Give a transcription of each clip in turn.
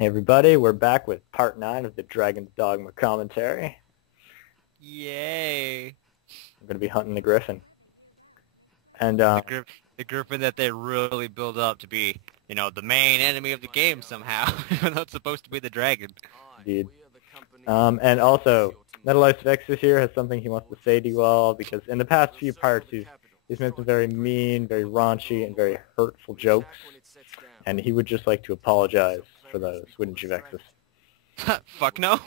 Hey everybody, we're back with part 9 of the Dragons Dogma commentary. Yay! I'm going to be hunting the griffin. And, The griffin that they really build up to be, the main enemy of the game somehow, even though it's supposed to be the dragon. indeed. And also, Nameless vexez here has something he wants to say to you all, because in the past few parts he's made some very mean, very raunchy, and very hurtful jokes, and he would just like to apologize for those, wouldn't you, vexez? Fuck no.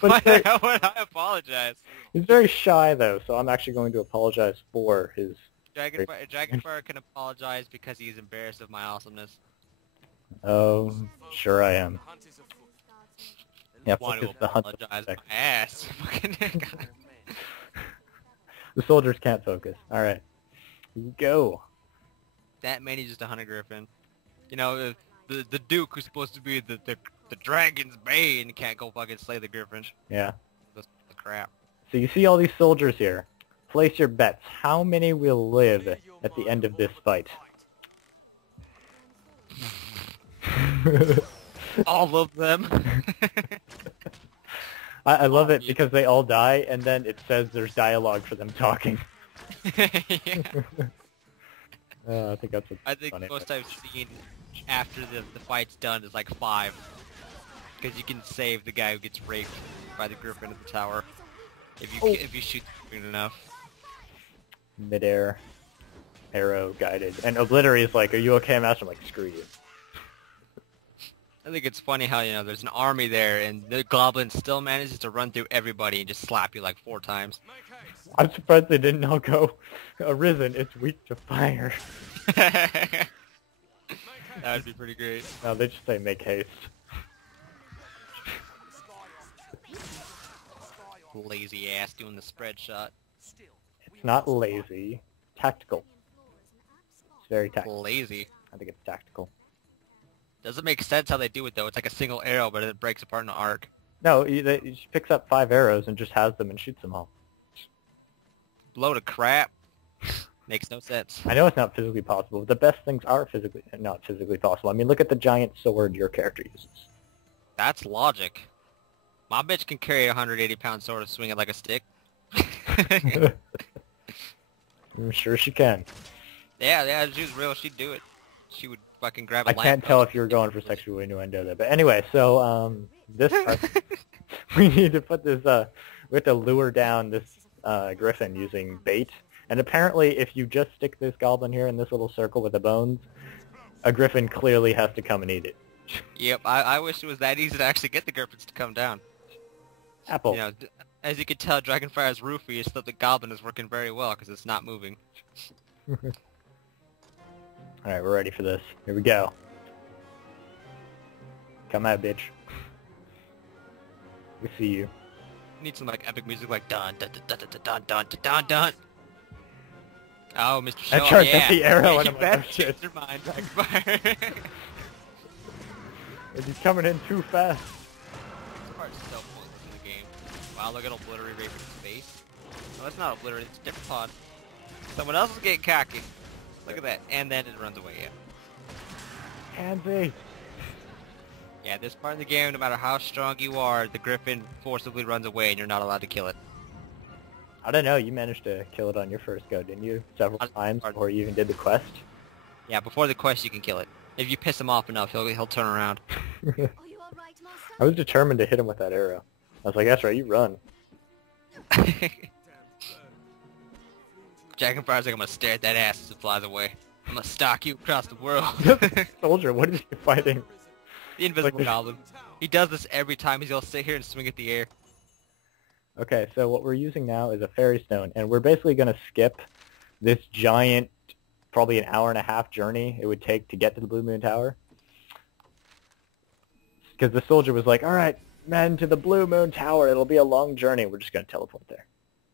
Why the hell would I apologize? He's very shy, though, so I'm actually going to apologize for his... Dragonfire can apologize because he's embarrassed of my awesomeness. Oh, sure I am. Yeah, Want to focus the hunt. apologize my ass. The soldiers can't focus. Alright. Go. That man, he's just a hunter griffin. You know, the Duke who's supposed to be the dragon's bane can't go fucking slay the griffin. Yeah. That's the crap. So you see all these soldiers here. Place your bets. How many will live at the end of this fight? All of them. I love it because they all die, and then it says there's dialogue for them talking. Yeah. I think that's I think funny. most I've seen after the fight's done is like 5. Because you can save the guy who gets raped by the griffin at the tower. If you shoot soon enough. Midair, arrow guided. And oblitery is like, are you okay, Master? I'm like, screw you. I think it's funny how, there's an army there and the goblin still manages to run through everybody and just slap you like 4 times. I'm surprised they didn't all go, Arisen, it's weak to fire. That would be pretty great. No, they just say make haste. Lazy ass doing the spread shot. It's not lazy. Tactical. It's very tactical. Lazy. I think it's tactical. Doesn't make sense how they do it though. It's like a single arrow, but it breaks apart in an arc. No, he picks up 5 arrows and just has them and shoots them all. Load of crap. Makes no sense. I know it's not physically possible, but the best things are not physically possible. I mean, look at the giant sword your character uses. That's logic. My bitch can carry a 180-pound sword and swing it like a stick. I'm sure she can. Yeah, if she was real, she'd do it. She would fucking grab a I can't tell if you were going for sexual innuendo there. But anyway, so, this part, we need to put this, we have to lure down this, griffin using bait. And apparently, if you just stick this goblin here in this little circle with the bones, a griffin clearly has to come and eat it. Yep, I wish it was that easy to actually get the griffins to come down. Apple. As you can tell, Dragonfire's roofie, so the goblin is working very well because it's not moving. Alright, we're ready for this. Here we go. Come out, bitch. We see you. Need some like epic music like dun dun dun dun dun dun dun dun dun. Oh, Mr. Show, I charged yeah. at the arrow and You I'm like, better oh shit. change your mind, Dragonfire. He's coming in too fast. This part's so pointless in the game. Wow, look at obliterate raping his face. No, that's not obliterate, it's a different pod. Someone else is getting cocky. Look at that. And then it runs away, yeah. Handsy. Yeah, this part of the game, no matter how strong you are, the griffin forcibly runs away and you're not allowed to kill it. I don't know, you managed to kill it on your first go, didn't you? Several times before you even did the quest. Yeah, before the quest you can kill it. If you piss him off enough, he'll turn around. I was determined to hit him with that arrow. I was like, that's right, you run. Dragonfire's like, I'm gonna stare at that ass as it flies away. I'm gonna stalk you across the world. Soldier, what is he fighting? The invisible Like goblin. He does this every time. He'll sit here and swing at the air. Okay, so what we're using now is a fairy stone, and we're basically going to skip this giant, probably an hour and a half journey it would take to get to the Blue Moon Tower. Because the soldier was like, alright, men, to the Blue Moon Tower, it'll be a long journey, we're just going to teleport there.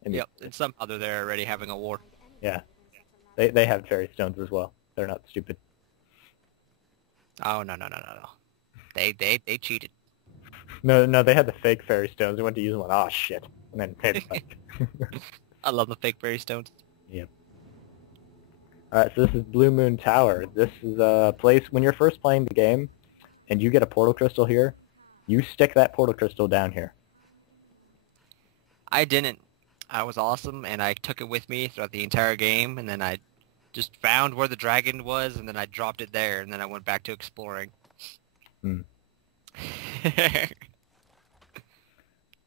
Yep, and somehow they're there already having a war. Yeah, they have fairy stones as well. They're not stupid. Oh, no. They cheated. No, they had the fake fairy stones. They went to use them, like, oh shit, and then paid back. I love the fake fairy stones. Yep. Alright, so this is Blue Moon Tower. This is a place, when you're first playing the game, and you get a portal crystal here, you stick that portal crystal down here. I didn't. I was awesome, and I took it with me throughout the entire game, and then I just found where the dragon was, and then I dropped it there, and then I went back to exploring. Hmm.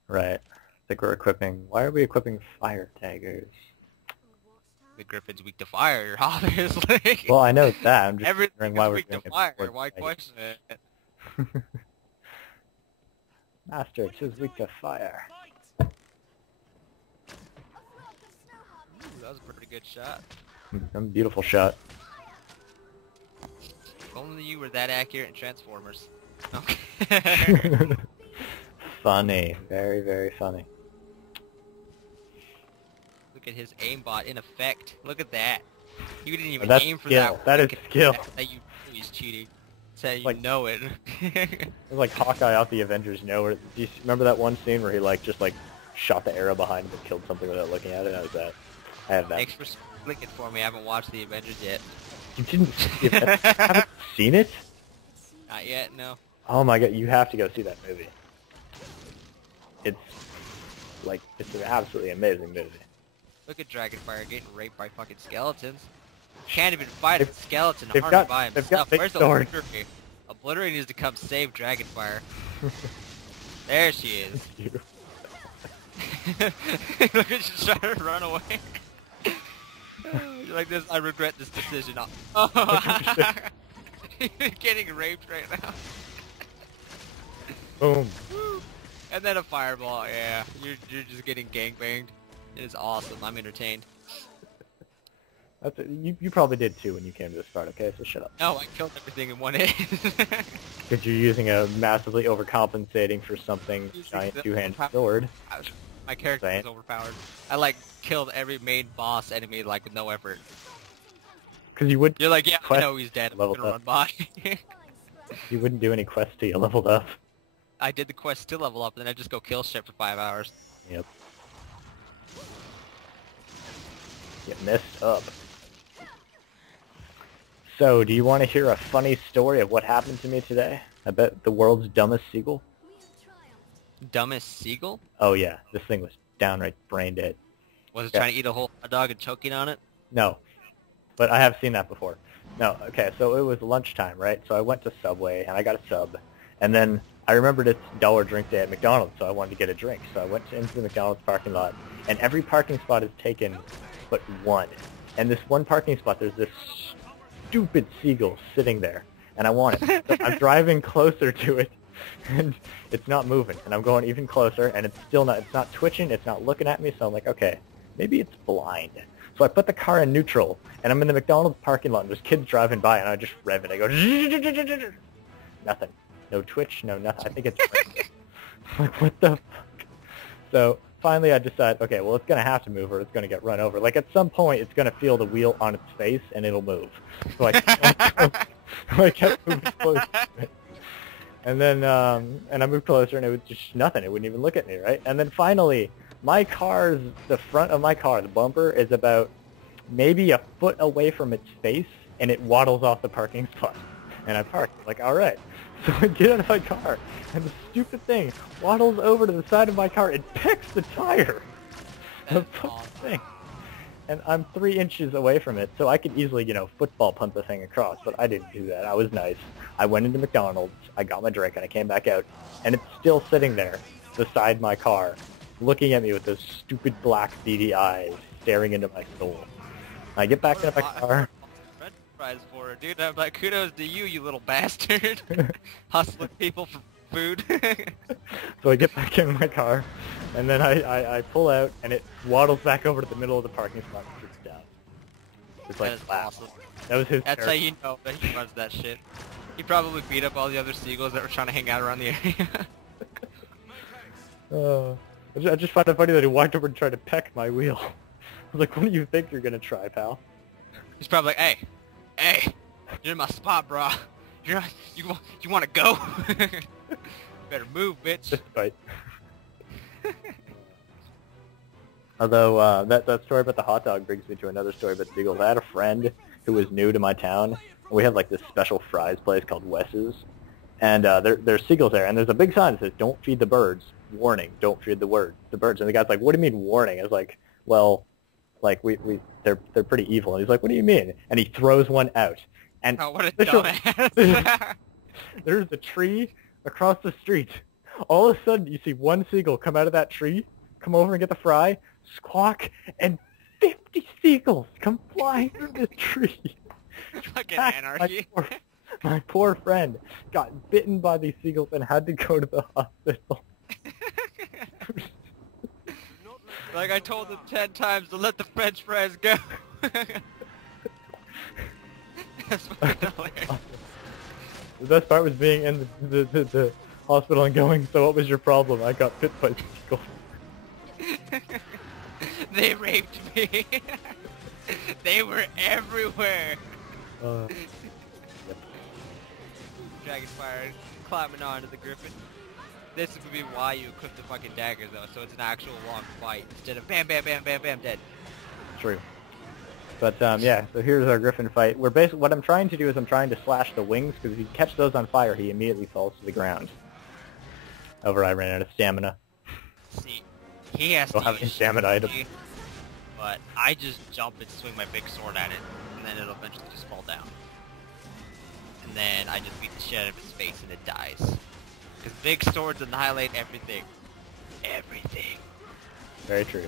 Right. I think we're equipping... Why are we equipping fire daggers? The griffin's weak to fire, obviously. Well, I know that. I'm just Everything wondering why is we're weak to doing it fire. before Why the question it? Master, it is weak to fire. Ooh, that was a pretty good shot. Beautiful shot. If only you were that accurate in Transformers. Okay. Funny. Very, very funny. Look at his aimbot in effect. Look at that. You didn't even That's aim for skill. that. That is skill. That you know he's cheating. That's how you Like- know it. It was like Hawkeye out the Avengers, you know, where, do you remember that one scene where he just shot the arrow behind him and killed something without looking at it? How was that? I have that. Thanks for clicking for me. I haven't watched the Avengers yet. You didn't see it? You haven't seen it? Not yet, no. Oh my god, you have to go see that movie. It's an absolutely amazing movie. Look at Dragonfire getting raped by fucking skeletons. Can't even fight a They've- skeleton they've armored got- by they've got himself. big Where's swords. Obliterate? Obliterate needs to come save Dragonfire. There she is. Look at she's trying to run away. You're like this, I regret this decision. Oh. You're getting raped right now. Boom. And then a fireball, yeah. You're just getting gangbanged. It is awesome. I'm entertained. That's it. You probably did too when you came to this part, okay? So shut up. No, I killed everything in one hit. Because you're using a massively overcompensating for something giant two-handed sword. My character Right. was overpowered. I killed every main boss enemy with no effort. Because you would You're like, yeah, I Quest know he's dead. I'm leveled gonna up. run by. you wouldn't do any quests till you leveled up. I did the quest to level up, and then I just go kill shit for 5 hours. Yep. Get messed up. So, do you want to hear a funny story of what happened to me today? I bet the world's dumbest seagull? Dumbest seagull? Oh yeah, this thing was downright brain dead. Was it Yeah. trying to eat a whole hot dog and choking on it? No, but I have seen that before. No, okay, so it was lunchtime, right? So I went to Subway, and I got a sub, and then I remembered it's dollar drink day at McDonald's, so I wanted to get a drink. So I went into the McDonald's parking lot, and every parking spot is taken but one. And this one parking spot, there's this stupid seagull sitting there, and I want it. So I'm driving closer to it, and it's not moving, and I'm going even closer, and it's not twitching, it's not looking at me, so I'm like, okay, maybe it's blind. So I put the car in neutral, and I'm in the McDonald's parking lot, and there's kids driving by, and I just rev it. I go, nothing. No twitch, no nothing. I think it's I'm like, what the fuck? So finally I decide, okay, well, it's going to have to move, or it's going to get run over. Like, at some point, it's going to feel the wheel on its face, and it'll move. So I kept moving closer to it. And then, and I moved closer, and it was just nothing. It wouldn't even look at me, right? And then finally, the front of my car, the bumper, is about maybe a foot away from its face, and it waddles off the parking spot. And I park. I'm like, all right. So I get out of my car, and the stupid thing waddles over to the side of my car and picks the tire. The fucking thing. And I'm 3 inches away from it, so I could easily, football punt the thing across, but I didn't do that. I was nice. I went into McDonald's, I got my drink, and I came back out, and it's still sitting there beside my car, looking at me with those stupid black beady eyes, staring into my soul. I get back into my car. French fries for her, dude. I'm like, kudos to you, you little bastard. Hustling people for food. So I get back in my car, and then I pull out, and it waddles back over to the middle of the parking spot and sits down. It's That like, is wow. awesome. That was his That's how you know that he runs that shit. He probably beat up all the other seagulls that were trying to hang out around the area. I just find it funny that he walked over and tried to peck my wheel. I was like, what do you think you're gonna try, pal? He's probably like, hey, you're in my spot, bro. You want to go? Better move, bitch. Just fight. Although, that story about the hot dog brings me to another story about seagulls. I had a friend who was new to my town, and we had like this special fries place called Wes's, And there's seagulls there, and there's a big sign that says, "Don't feed the birds. Warning, don't feed the birds." And the guy's like, "What do you mean warning?" I was like, "Well, like they're pretty evil." And he's like, "What do you mean?" And he throws one out. And Oh, what a literally- dumbass. there's a tree across the street. All of a sudden, you see one seagull come out of that tree, come over and get the fry, squawk, and 50 seagulls come flying through the tree. Fucking anarchy. My poor friend got bitten by these seagulls and had to go to the hospital. Like I told them 10 times to let the French fries go. That's fucking hilarious. The best part was being in the hospital and going, "So what was your problem?" "I got bit by seagulls." They raped me. They were everywhere. Yep. Dragonfire climbing onto the griffin. This would be why you equip the fucking daggers though, so it's an actual long fight instead of bam bam bam bam bam dead. True. But yeah, so here's our griffin fight. We're basically, what I'm trying to do is I'm trying to slash the wings, because if you catch those on fire, he immediately falls to the ground. Over, I ran out of stamina. See, he has Don't to have any use stamina item. strategy, but I just jump and swing my big sword at it, and then it'll eventually just fall down. And then I just beat the shit out of its face and it dies. Because big swords annihilate everything. Everything. Very true.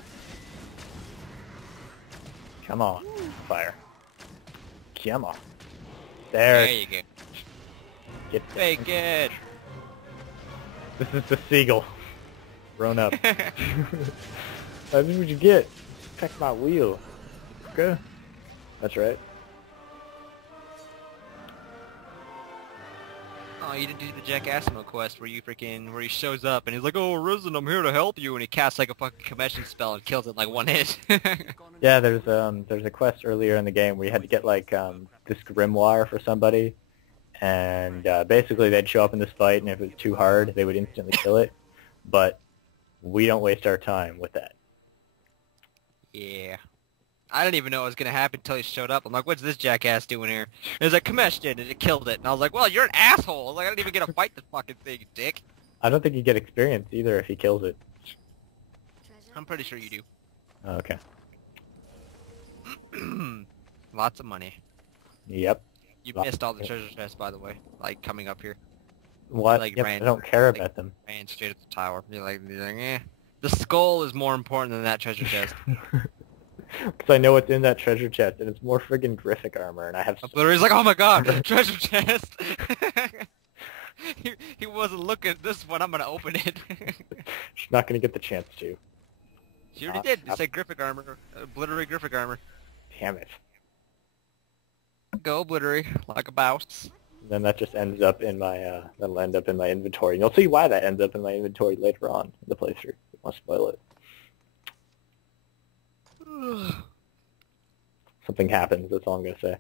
Come on, fire. Come on. There. There you go. Get Fake it. This is the seagull. Grown up. That's what you get. Check my wheel. Okay. That's right. Oh, you didn't do the Jack Asimo quest where where he shows up and he's like, "Oh, Risen, I'm here to help you," and he casts like a fucking commission spell and kills it in like one hit. Yeah, there's a quest earlier in the game where you had to get like this grimoire for somebody, and basically they'd show up in this fight, and if it was too hard, they would instantly kill it. But we don't waste our time with that. Yeah. I didn't even know it was gonna happen until he showed up. I'm like, "What's this jackass doing here?" And it was like, "Kamesh did it, it killed it." And I was like, "Well, you're an asshole." I was like, "I didn't even get to fight the fucking thing, you dick." I don't think you get experience either if he kills it. I'm pretty sure you do. Oh, okay. Lots of money. Yep. You missed all the treasure chests, by the way. Like, coming up here. What? Like, Yep, I ran- don't care like- about them. Ran straight up the tower. You're like, eh. The skull is more important than that treasure chest. Because I know what's in that treasure chest, and it's more friggin' Griffic armor, and I have... Literally, he's like, "Oh my god, treasure chest!" he wasn't looking at this one, I'm gonna open it. She's not going to get the chance to. She already did. It said Griffic armor. Obliterate Griffic armor. Damn it. Go obliterate, like a bouse. Then that just ends up in my, that'll end up in my inventory. And you'll see why that ends up in my inventory later on in the playthrough. I'll spoil it. Something happens, that's all I'm going to say.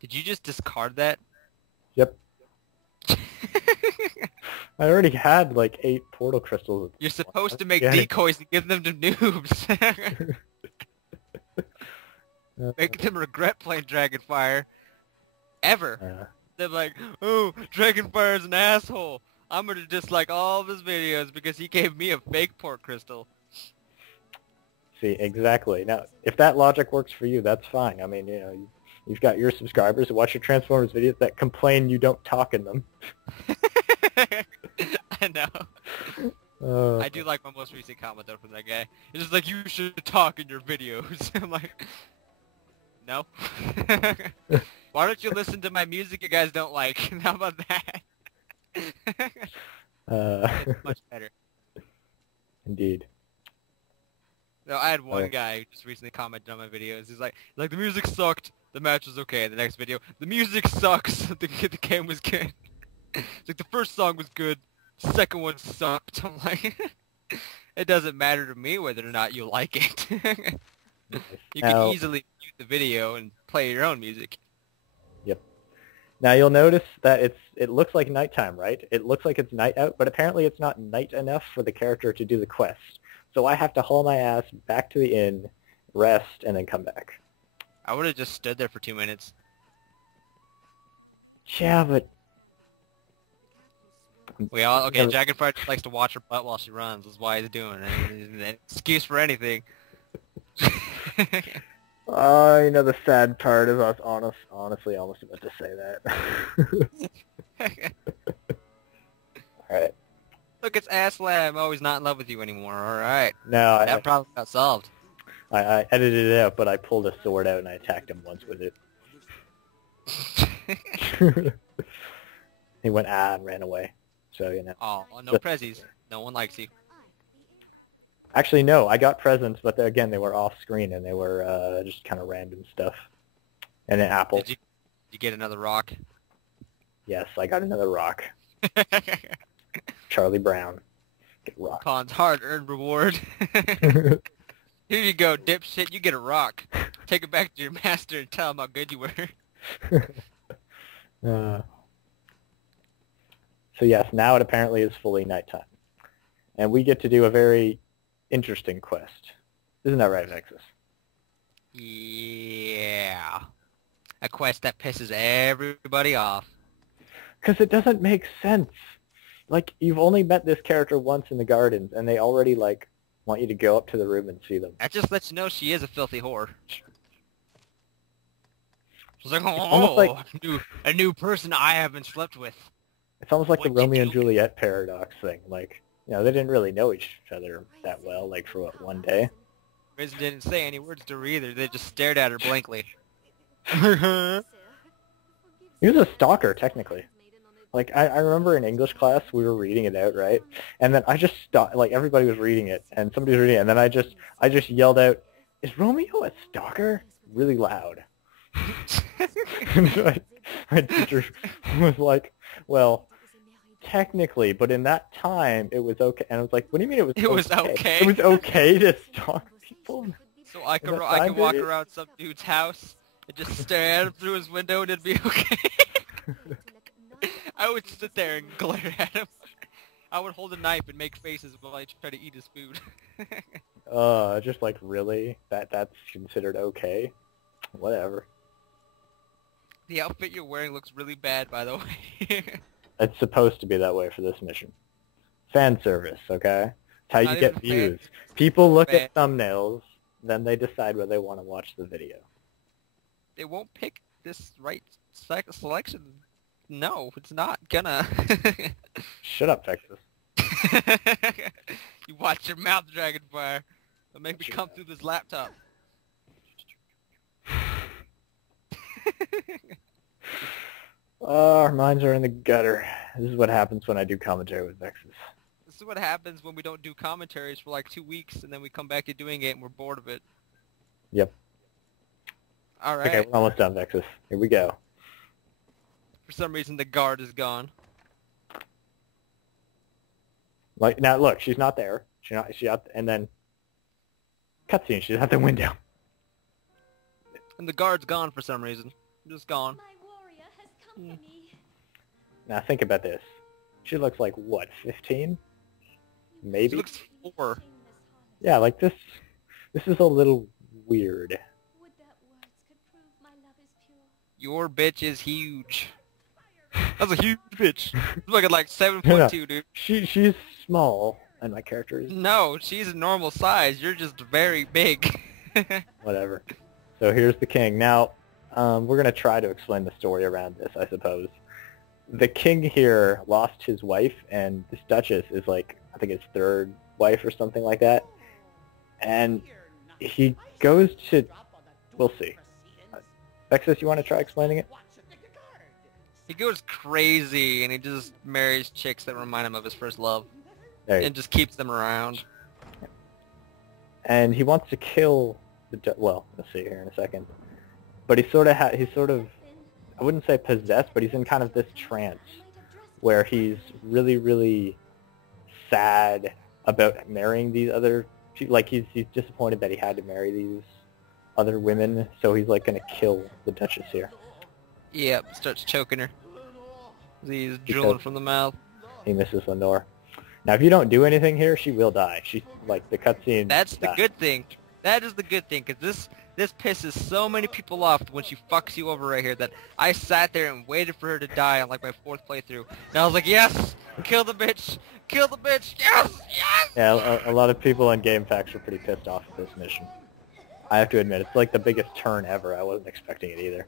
Did you just discard that? Yep. I already had like 8 portal crystals. You're supposed to make Yeah. decoys and give them to noobs. Make them regret playing Dragonfire. Ever. They're like, "Oh, Dragonfire's an asshole. I'm gonna dislike all of his videos because he gave me a fake port crystal." See, exactly. Now, if that logic works for you, that's fine. I mean, you know, you've got your subscribers who watch your Transformers videos that complain you don't talk in them. I know. I do like my most recent comment though from that guy. It's just like, "You should talk in your videos." I'm like, no. Why don't you listen to my music you guys don't like? How about that? It's much better. Indeed. No, I had one guy who just recently commented on my videos. He's like, "The music sucked. The match was okay." The next video, "The music sucks. The game was good." It's like, "The first song was good. The second one sucked." I'm like, it doesn't matter to me whether or not you like it. You can easily mute the video and play your own music. Yep. Now you'll notice that it looks like nighttime, right? It looks like it's night out, but apparently it's not night enough for the character to do the quest. So I have to haul my ass back to the inn, rest, and then come back. I would have just stood there for 2 minutes. Yeah, but... Okay, Dragonfire just likes to watch her butt while she runs. That's why he's doing it. It's an excuse for anything. You know, the sad part is I was honestly almost about to say that. Alright. Look, it's Aslam. Oh, he's not in love with you anymore. Alright. No, That problem got solved. I edited it out, but I pulled a sword out and I attacked him once with it. He went and ran away. So, you know. Oh, no prezzies. No one likes you. Actually, no, I got presents, but again, they were off-screen, and they were just kind of random stuff. And an apple. Did you get another rock? Yes, I got another rock. Charlie Brown. Get rock. Pon's hard-earned reward. Here you go, dipshit, you get a rock. Take it back to your master and tell him how good you were. So yes, now it apparently is fully nighttime. And we get to do a very interesting quest. Isn't that right, vexez? Yeah. A quest that pisses everybody off. Because it doesn't make sense. Like, you've only met this character once in the gardens, and they already, like, want you to go up to the room and see them. That just lets you know she is a filthy whore. She's like, almost like a new person I haven't slept with. It's almost like the What you Romeo and do? Juliet paradox thing. Like, you know, they didn't really know each other that well, like, for what, one day? Riz didn't say any words to her either. They just stared at her blankly. He was a stalker, technically. Like, I remember in English class, we were reading it out, right? And then I just stopped, like, everybody was reading it, and somebody was reading it, and then I just yelled out, "Is Romeo a stalker?" Really loud. And my teacher was like, "Well, technically, but in that time, it was okay." And I was like, "What do you mean it was okay? It was okay? It was okay to stalk people?" So I could time walk period? around some dude's house and just stare at him through his window and it'd be okay. I would sit there and glare at him. I would hold a knife and make faces while I try to eat his food. Just like, really? That's considered okay? Whatever. The outfit you're wearing looks really bad, by the way. It's supposed to be that way for this mission. Fan service, okay? It's how Not you get even views. fan- People look fan- at thumbnails, then they decide whether they want to watch the video. They won't pick this right selection. No, it's not gonna. Shut up, vexez. You watch your mouth, Dragonfire. Don't make me come through this laptop. Oh, our minds are in the gutter. This is what happens when I do commentary with vexez. This is what happens when we don't do commentaries for like 2 weeks and then we come back to doing it and we're bored of it. Yep. Alright. Okay, we're almost done, vexez. Here we go. For some reason the guard is gone. Like, now look, she's not there. She's out, and then cutscene, she's out the window. And the guard's gone for some reason. Just gone. My warrior has come for me. Now think about this. She looks like, what, 15? Maybe? She looks 4. Yeah, like this is a little weird. Would that words could prove my love is pure. Your bitch is huge. That's a huge bitch. Look at like 7.2, dude. She's small, and my character is No, she's a normal size. You're just very big. whatever. So here's the king. Now, we're going to try to explain the story around this, I suppose. The king here lost his wife, and this duchess is like, I think his third wife or something like that. And he goes to... We'll see. vexez, you want to try explaining it? He goes crazy and he just marries chicks that remind him of his first love. There you And just keeps them around. And he wants to kill the well, let's see here in a second. But he's sort of I wouldn't say possessed, but he's in kind of this trance where he's really, really sad about marrying these other people. Like he's disappointed that he had to marry these other women, so he's like gonna kill the Duchess here. Yep, starts choking her. He's drooling from the mouth. He misses Lenore. Now, if you don't do anything here, she will die. She's like the cutscene. That's the good thing. That is the good thing, because this pisses so many people off when she fucks you over right here that I sat there and waited for her to die on like my 4th playthrough. And I was like, yes! Kill the bitch! Kill the bitch! Yes! Yes! Yeah, a lot of people in game packs are pretty pissed off at this mission. I have to admit, it's like the biggest turn ever. I wasn't expecting it either.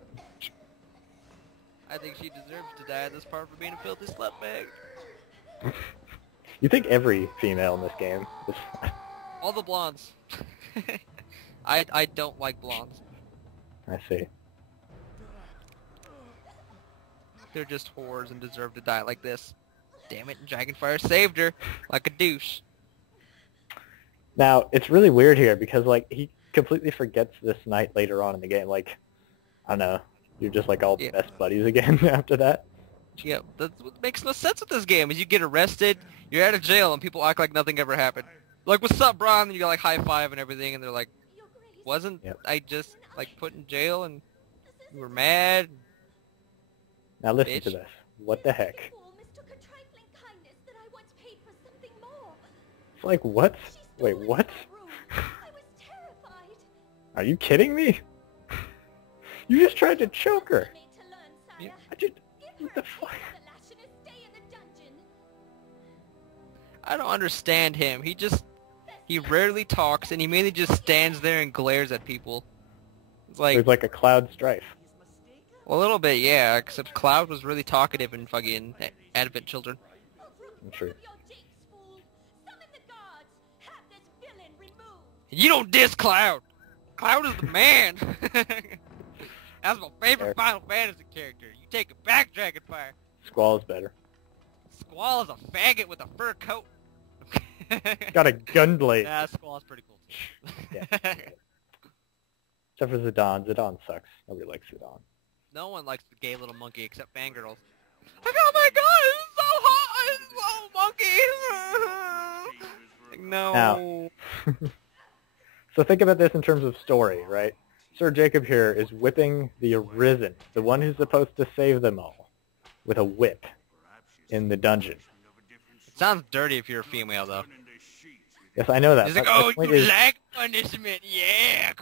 I think she deserves to die at this part for being a filthy slutbag. You think every female in this game is... All the blondes. I don't like blondes. I see. They're just whores and deserve to die like this. Damn it, and Dragonfire saved her like a douche. Now, it's really weird here because, like, he completely forgets this night later on in the game. Like, I don't know, you're just, like, all best buddies again after that. Yeah, that's what makes no sense with this game, is you get arrested, you're out of jail, and people act like nothing ever happened. Like, what's up, bro? And you got, like, high five and everything, and they're like, wasn't I just, like, put in jail and you were mad? Now listen Bitch. to this. What the heck? It's like, what? Wait, what? Are you kidding me? You just tried to choke her. Yeah. What the fuck? I don't understand him. He rarely talks, and he mainly just stands there and glares at people. It's like, There's like a Cloud Strife. a little bit, yeah, except Cloud was really talkative in fucking Advent Children. I'm sure. You don't diss Cloud! Cloud is the man! That's my favorite Final Fantasy character. You take it back, Dragonfire. Squall's better. Squall is a faggot with a fur coat. Got a gunblade. Nah, Squall's pretty cool too. Yeah. Except for Zidane. Zidane sucks. Nobody likes Zidane. No one likes the gay little monkey except fangirls. Like, oh my god, it's so hot! It's so monkey! Like, no. Now. So think about this in terms of story, right? Sir Jacob here is whipping the Arisen, the one who's supposed to save them all, with a whip in the dungeon. It sounds dirty if you're a female, though. Yes, I know that. He's like, but oh, the point you is, like punishment, yeah!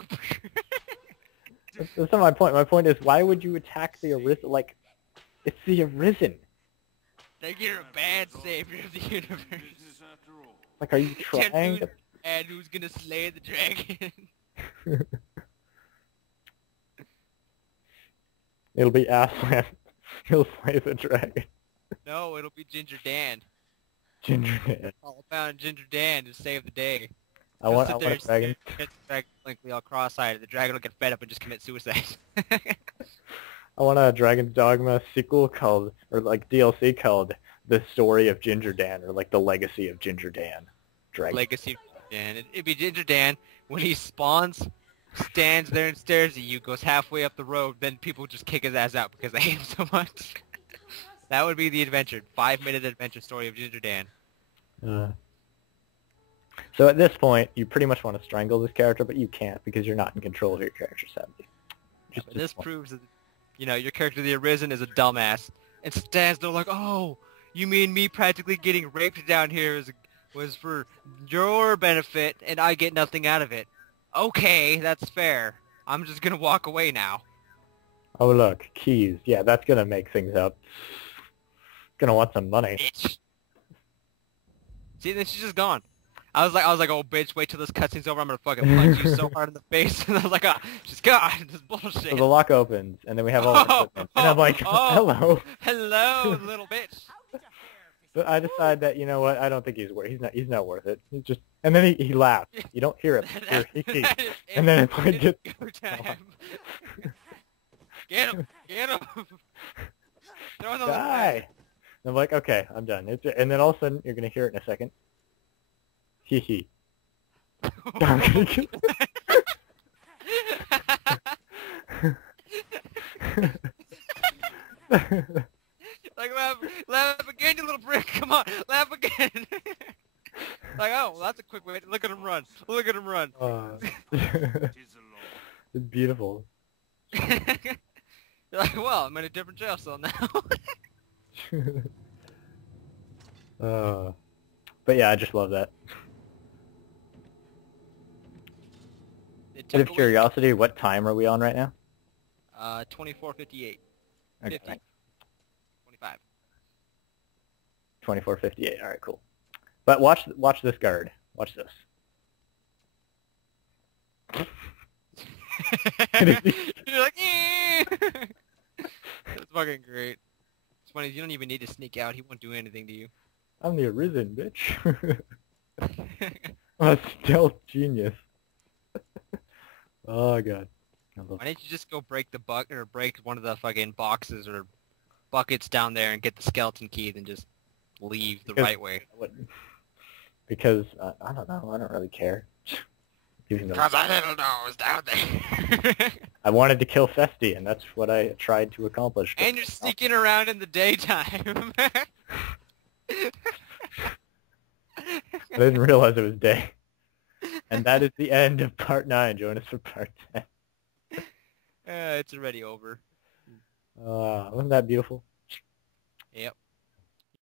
that's not my point. My point is, why would you attack the Arisen? Like, it's the Arisen. Like, you're a bad savior of the universe. Like, are you trying to... And who's gonna slay the dragon? It'll be Aslan. He'll slay the dragon. No, it'll be Ginger Dan. Ginger Dan. All about Ginger Dan to save the day. I want a dragon. Get the dragon blankly all cross-eyed. The dragon will get fed up and just commit suicide. I want a Dragons Dogma sequel called, or like DLC called, The Story of Ginger Dan, or like The Legacy of Ginger Dan. Dragon. Legacy of Dan. It'd be Ginger Dan when he spawns, stands there and stares at you, goes halfway up the road, then people just kick his ass out because they hate him so much. That would be the adventure. 5-minute adventure story of Ginger Dan. So at this point, you pretty much want to strangle this character, but you can't because you're not in control of your character, sadly. But this proves that, you know, your character, the Arisen, is a dumbass. And stands there like, oh, you mean me practically getting raped down here was for your benefit, and I get nothing out of it. Okay, that's fair. I'm just gonna walk away now. Oh look, keys. Yeah, that's gonna make things up. Gonna want some money. Bitch. See, then she's just gone. I was like, oh bitch, wait till this cutscene's over. I'm gonna fucking punch you so hard in the face. And I was like, ah, she's gone. This bullshit. So the lock opens, and then we have all the equipment. And I'm like, hello. Hello, little bitch. But I decide that, you know what, I don't think he's worth. He's not worth it. He's just, and then he laughs. You don't hear him. You hear he. And then it's like just get him, get him. Throw him on the die. And I'm like, okay, I'm done. And then all of a sudden, you're gonna hear it in a second. Hee hee. I'm gonna kill Like, laugh again, you little brick. Come on, laugh again. Like, oh, well, that's a quick way. Look at him run. Look at him run. It's beautiful. You're like, well, I'm in a different jail cell now. But yeah, I just love that. Out of curiosity, what time are we on right now? 24:58. Okay. 50. 25. 24:58. All right, cool. But watch this guard. Watch this. You're like, eh. That's fucking great. It's funny, you don't even need to sneak out. He won't do anything to you. I'm the Arisen, bitch. I'm a stealth genius. Oh god. Why didn't you just go break the bucket or break one of the fucking boxes or buckets down there and get the skeleton key, then just leave the right way? Because I don't know. I don't really care. Because I didn't know it was down there. I wanted to kill Festi, and that's what I tried to accomplish. And you're sneaking around in the daytime. I didn't realize it was day. And that is the end of part 9. Join us for part 10. It's already over. Wasn't that beautiful? Yep.